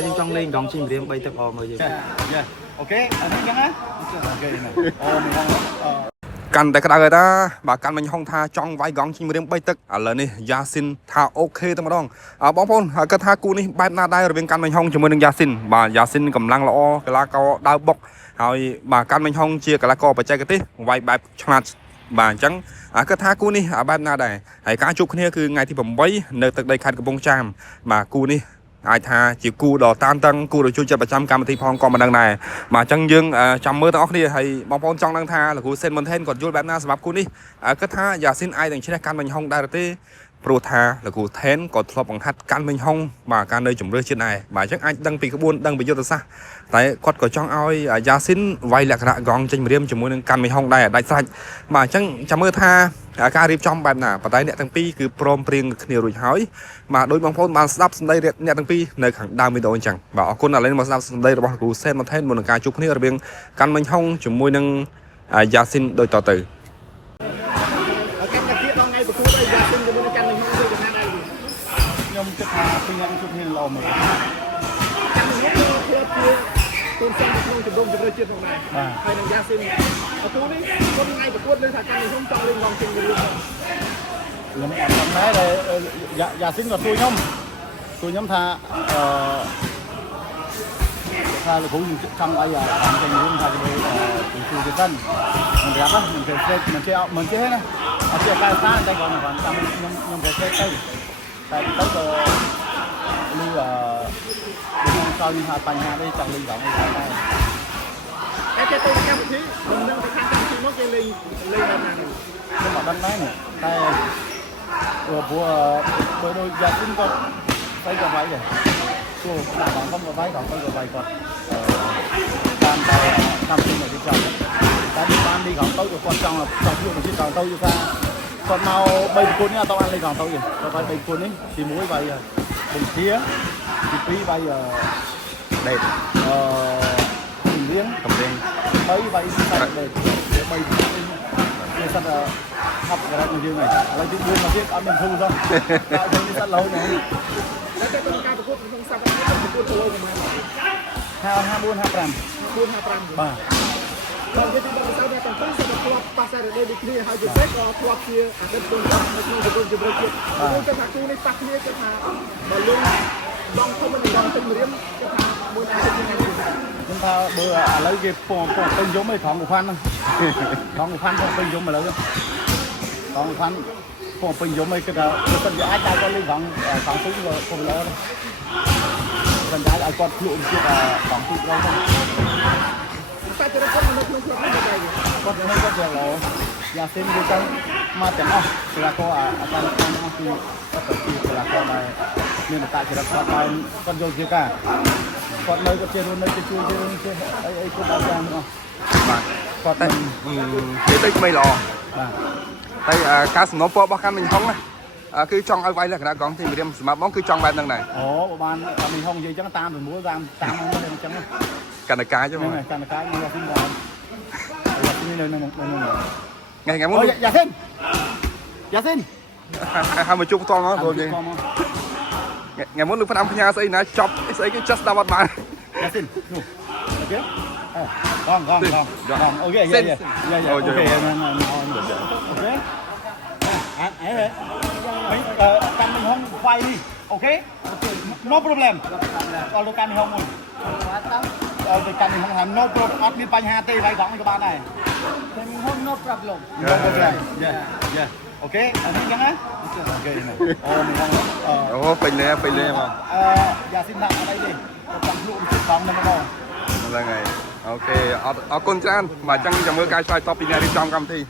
nhưng trong lên góng chim riêng bay tập o mới gì ok anh thấy nhá ok này mình không កាន់តែក្តៅហើយតាបាទកាន់មិញហុងថាចង់វាយកង់ជិញរៀង3ទឹកឥឡូវនេះយ៉ាស៊ីនថាអូខេតែម្ដងបងប្អូនគាត់ថាគូនេះបែបណាដែររវាងកាន់មិញហុងជាមួយនឹងយ៉ាស៊ីនបាទយ៉ាស៊ីនកម្លាំងល្អកីឡាករដើរបុកហើយបាទកាន់មិញហុងជាកីឡាករបច្ចេកទេសវាយបែបឆ្លាតបាទអញ្ចឹងគាត់ថាគូនេះបែបណាដែរហើយការជួបគ្នាគឺថ្ងៃទី8នៅទឹកដីខេត្តកំពង់ចាមបាទគូនេះអាចថាជាគូដ៏តានតឹងគូដ៏ជួយចិត្តប្រចាំកម្មវិធីផងក៏មិនដឹងដែរបាទអញ្ចឹងយើងចាំមើលទាំងអស់គ្នាហើយបងប្អូនចង់ដឹងថាលោកគ្រូសេនមុនថេនគាត់យល់បែបណាសម្រាប់គូនេះគាត់ថាយ៉ាស៊ីនអាចនឹងឈ្នះកាន់មិញហុងដែរទេព្រោះថាលោកគ្រូថេនក៏ធ្លាប់បង្ហាត់កាន់មិញហុងបាទការនៅជំរឿសជាតិដែរបាទអញ្ចឹងអាចដឹងពីក្បួនដឹងពីយុទ្ធសាស្ត្រតែគាត់ក៏ចង់ឲ្យយ៉ាស៊ីនវាយលក្ខណៈកង់ចេញម្រាមជាមួយនឹងកាន់មិញហុងដែរដាច់ស្រេចបាទអញ្ចឹងចាំមើលថាការរៀបចំបែបណាប៉ុន្តែអ្នកទាំងពីរគឺព្រមព្រៀងគ្នារួចហើយបាទដោយបងប្អូនបានស្ដាប់សម្ដីអ្នកទាំងពីរនៅខាងដើមវីដេអូអញ្ចឹងបាទអរគុណឥឡូវនេះមកស្ដាប់សម្ដីរបស់លោកគ្រូសេនមុនថេនមុននឹងការជួបគ្នារវាងកាន់មិញហុងជាមួយនឹងយ៉ាស៊ីនដូចតទៅខ្ញុំគិតថាខ្ញុំជួបគ្នាល្អមើលទូនសំក្នុងជំរំជម្រើសជាតិផងដែរហើយនឹងយ៉ាស៊ីនទូនេះគាត់ថ្ងៃប្រកួតលើថាកាន់ខ្ញុំចង់លេងងងជិញរឿងខ្ញុំអត់ដឹងដែរយ៉ាស៊ីនក៏ជួយខ្ញុំថាថាលោកគ្រូចង់ឲ្យតាមជិញរឿងថាទៅជួយទៅសិនមិនប្រាប់មិនចេះមិនចេះណាអត់ចេះកាយសារតែគាត់តាមខ្ញុំចេះទៅតែទៅក៏លឺខ្ញុំចង់ថាបញ្ហានេះចង់លេងដល់នេះដែរតែគេទៅកម្មវិធីមិនដឹងទៅខាងកម្មវិធីមកគេលេងដល់ណានេះខ្ញុំអត់ដឹងដែរតែព្រោះដោយយ៉ាស៊ីនក៏ទៅក៏វាយដែរព្រោះដាក់បងខ្ញុំក៏វាយគាត់ទៅក៏វាយគាត់តាមតែកម្មវិធីមកទីចង់តែបាននេះគាត់ទៅគាត់ចង់ជួបមកទីចង់ទៅយល់ថាគាត់មក3ប្រកួតនេះអត់បានលេងកងទៅទេគាត់ទៅ3ប្រកួតនេះទី1វាយបំភាទី2វាយដេតជំរៀង3វាយសាច់ដេត3វាសិនហាប់ការ៉ាត់យើងហ្នឹងឥឡូវទី4មកទៀតអត់មានធូរសោះដល់ទៅនេះសិនរហូតហ្នឹងតែទៅការប្រកួតក្នុងសាប់ប្រកួតទៅប្រហែល54 55បាទខ្ញុំនិយាយពីបទពិសោធន៍ដែលទាំងពីរសម្រាប់ធ្លាប់ប៉ះសារដេដូចគ្នាហើយជាពិសេសក៏ធ្លាប់ជាអតីតកូនចៅនៅក្នុងប្រព័ន្ធជម្រើសជាតិខ្ញុំគិតថាគូនេះប៉ះគ្នាគឺថាបើលុយដងធំនិងដងពេញម្រាមគឺថាមួយណាជាថ្ងៃនេះខ្ញុំថាបើឥឡូវគេពងពេញយំឯងថងកូផាន់ហ្នឹងថងកូផាន់ពងពេញយំឥឡូវថងកូផាន់ពងពេញយំឯងគឺថាគាត់វាអាចដែរគាត់លេងថងទូក៏ល្អដែរគាត់ដែរឲ្យគាត់ភ្លក់ជាតិថងទូដល់ហ្នឹងតែចរិតគាត់នៅក្នុងខ្លួននេះដែរគាត់នៅគាត់យ៉ាងល្អយ៉ាស៊ីនគឺចង់មកទាំងអស់កីឡាករអាចារ្យខាងអស់គឺគាត់ទៅជាកីឡាករដែលមានតចរិតគាត់ហើយគាត់យកជាការគាត់នៅគាត់ជារស់នៅជួយយើងជាអីគាត់ដល់យ៉ាងអស់បាទគាត់តែនិយាយទៅមិនល្អបាទតែការសំណូមពររបស់កាន់មិញហុងណាគឺចង់ឲ្យវាយលក្ខណៈកង់ទីម្រាមសម្រាប់បងគឺចង់បែបហ្នឹងដែរអូបើបានមិញហុងនិយាយអញ្ចឹងតាម9តាមហ្នឹងអញ្ចឹងកណ្ដកាយchứ mà កណ្ដកាយមកពីដល់នេះនៅngày muốn dạ xin hai mươi chục to nó rồi gì ngày muốn được phát âm nhà xây nãy chọc xây cái just đào bạn dạ xin ok con ok căn mình không quay đi ok no problem còn được căn mình không rồi từ căn mình không làm no problem ắt đi bánh hà tê vay gọng cho bạn này căn mình không no problem yeah ok anh thấy á ok này mình không pin này mà dạ xin tặng ở đây đi cầm lụm chụp bóng này mà là ngày ok ở con trai mà chẳng chồng mưa cai xoay top pin này đi trong cầm thi